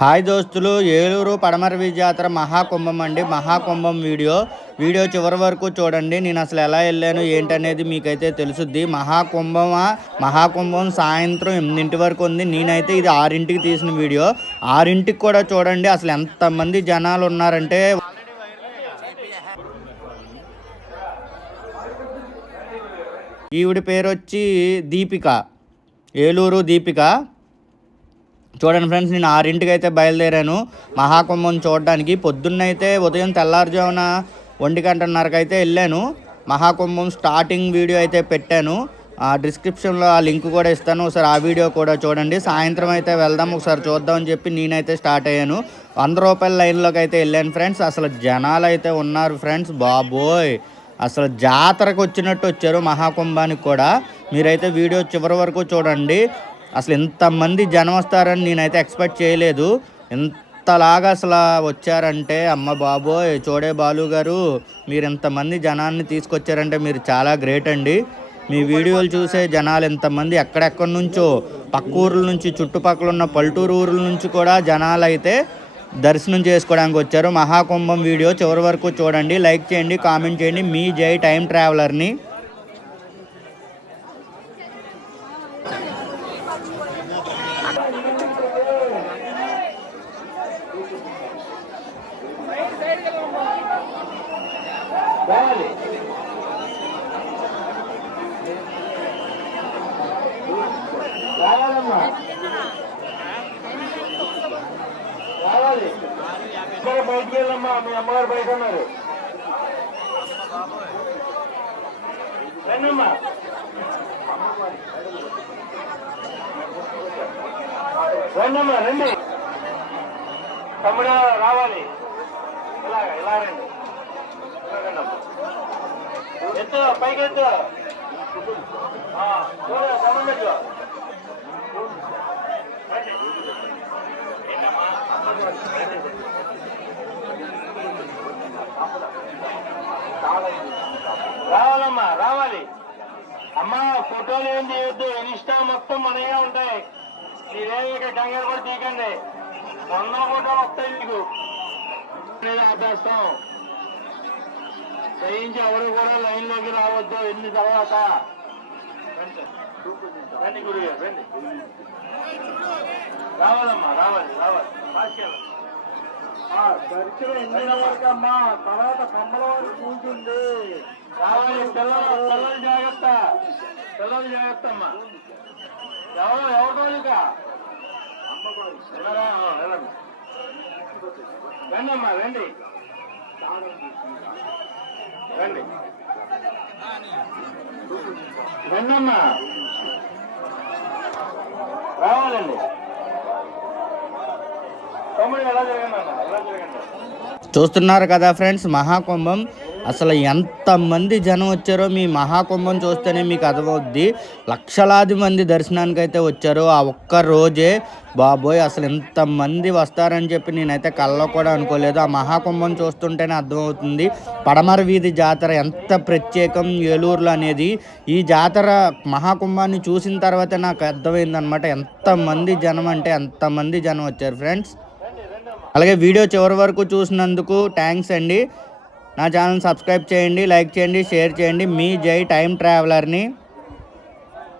Hi దోస్తులు, ఏలూరు పడమరవి జాతర మహాకుంభం అండి. మహాకుంభం వీడియో చివరి వరకు చూడండి. నేను అసలు ఎలా వెళ్ళాను ఏంటనేది మీకైతే తెలుసుద్ది. మహాకుంభం సాయంత్రం 8 వరకు ఉంది. నేనైతే ఇది 6కి తీసిన వీడియో. 6కి కూడా చూడండి. అసలు ఎంతమంది జనాలు ఉన్నారంటే ఈవిడ పేరు వచ్చి దీపిక, ఏలూరు దీపిక. చూడండి ఫ్రెండ్స్, నేను 6కి అయితే బయలుదేరాను మహాకుంభం చూడడానికి. పొద్దున్నైతే ఉదయం తెల్లారుజామున 1:30కి అయితే వెళ్ళాను. మహాకుంభం స్టార్టింగ్ వీడియో అయితే పెట్టాను. డిస్క్రిప్షన్లో ఆ లింక్ కూడా ఇస్తాను, ఒకసారి ఆ వీడియో కూడా చూడండి. సాయంత్రం అయితే వెళ్దాం, ఒకసారి చూద్దామని చెప్పి నేనైతే స్టార్ట్ అయ్యాను. 100 రూపాయల లైన్లోకి అయితే వెళ్ళాను ఫ్రెండ్స్. అసలు జనాలు అయితే ఉన్నారు ఫ్రెండ్స్, బాబోయ్ అసలు జాతరకు వచ్చినట్టు వచ్చారు మహాకుంభానికి కూడా. మీరైతే వీడియో చివరి వరకు చూడండి. అసలు ఇంతమంది జనం వస్తారని నేనైతే ఎక్స్పెక్ట్ చేయలేదు. ఇంతలాగా అసలు వచ్చారంటే అమ్మ బాబోయ్, చూడే బాలు గారు, మీరు ఇంతమంది జనాన్ని తీసుకొచ్చారంటే మీరు చాలా గ్రేట్ అండి. మీ వీడియోలు చూసే జనాలు ఇంతమంది ఎక్కడెక్కడి నుంచో, పక్క ఊర్ల నుంచి, చుట్టుపక్కల ఉన్న పల్లెటూరు ఊర్ల నుంచి కూడా జనాలు అయితే దర్శనం చేసుకోవడానికి వచ్చారు. మహాకుంభం వీడియో చివరి వరకు చూడండి. లైక్ చేయండి, కామెంట్ చేయండి. మీ జై టైం ట్రావెలర్ని. బయటికి వెళ్ళమ్మా, మీ అమ్మగారు బయట ఉన్నారు. రండమ్మా, రండమ్మా, రండి. తమ్ముడు రావాలి, ఇలా రండి. ఎత్తు, పైకి ఎత్తు, సంబంధించు. రావాలమ్మా, రావాలి. అమ్మా, ఫోటోలు ఏం చేయొద్దు, ఇన్స్టా మొత్తం మనయే ఉంటాయి. మీరేమి ఇక కంగారు కూడా తీయకండి. 100 ఫోటోలు వస్తాయి మీకు. ఆపేస్తాం, చేయించి ఎవరు కూడా లైన్లోకి రావద్దు. ఎన్ని తర్వాత రండి గురుగారు, రండి. రావాలమ్మా, రావాలి. దర్శనం ఎన్ని వరకు అమ్మా, తర్వాత పంపల వరకు కూర్చుంది. రావాలి. పిల్లలు జాగ్రత్త అమ్మా. ఎవరు రండి అమ్మా, రండి. రండమ్మా, రావాలండి. చూస్తున్నారు కదా ఫ్రెండ్స్, మహాకుంభం అసలు ఎంతమంది జనం వచ్చారో మీ మహాకుంభం చూస్తేనే మీకు అర్థమవుద్ది. లక్షలాది మంది దర్శనానికి అయితే వచ్చారు ఆ ఒక్క రోజే. బాబోయ్, అసలు ఎంతమంది వస్తారని చెప్పి నేనైతే కళ్ళలో కూడా అనుకోలేదు. ఆ మహాకుంభం చూస్తుంటేనే అర్థమవుతుంది పడమర వీధి జాతర ఎంత ప్రత్యేకం ఏలూరులో అనేది. ఈ జాతర మహాకుంభాన్ని చూసిన తర్వాత నాకు అర్థమైందనమాట ఎంతమంది జనం అంటే ఎంతమంది జనం వచ్చారు ఫ్రెండ్స్. అలాగే వీడియో చివరి వరకు చూసినందుకు థ్యాంక్స్ అండి. నా ఛానల్ సబ్స్క్రైబ్ చేయండి, లైక్ చేయండి, షేర్ చేయండి. మీ జై టైం ట్రావెలర్ని.